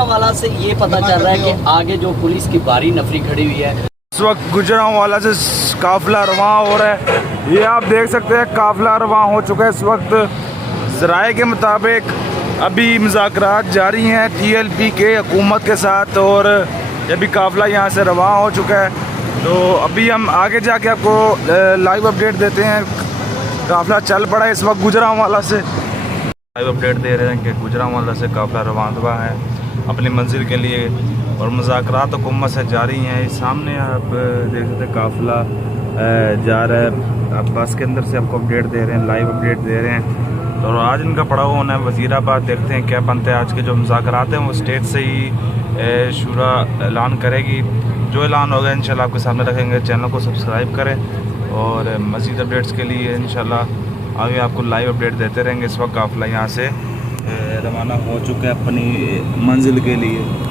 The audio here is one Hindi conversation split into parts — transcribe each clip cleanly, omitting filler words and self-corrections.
गुजरांवाला से ये पता चल रहा है कि आगे जो पुलिस की भारी नफरी खड़ी हुई है। इस वक्त गुजरांवाला से काफिला रवां हो रहा है। ये आप देख सकते हैं काफिला रवां हो चुका है। इस वक्त ज़राए के मुताबिक अभी मुज़ाकरात जारी हैं TLP के हुकूमत के साथ, और अभी काफिला यहाँ से रवां हो चुका है। तो अभी हम आगे जाके आपको लाइव अपडेट देते हैं। काफिला चल पड़ा है इस वक्त गुजरांवाला से। लाइव अपडेट दे रहे हैं कि गुजरांवाला से काफिला रवाना है अपनी मंजिल के लिए, और मुज़ाकरात हुकूमत से जारी हैं। सामने आप देख सकते हैं काफिला जा रहा है। आप बस के अंदर से आपको अपडेट दे रहे हैं, लाइव अपडेट दे रहे हैं। तो आज इनका पड़ाव होना है वज़ीराबाद। देखते हैं क्या बनता है। आज के जो मुज़ाकरात हैं वो स्टेट से ही शूरा ऐलान करेगी। जो ऐलान होगा इंशाल्लाह आपके सामने रखेंगे। चैनल को सब्सक्राइब करें और मज़ीद अपडेट्स के लिए इंशाल्लाह आगे आपको लाइव अपडेट देते रहेंगे। इस वक्त काफिला यहाँ से रवाना हो चुका है अपनी मंजिल के लिए।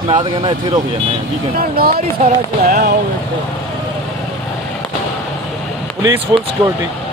मैं तो कहना इत्थे रुक जाना। Police full security.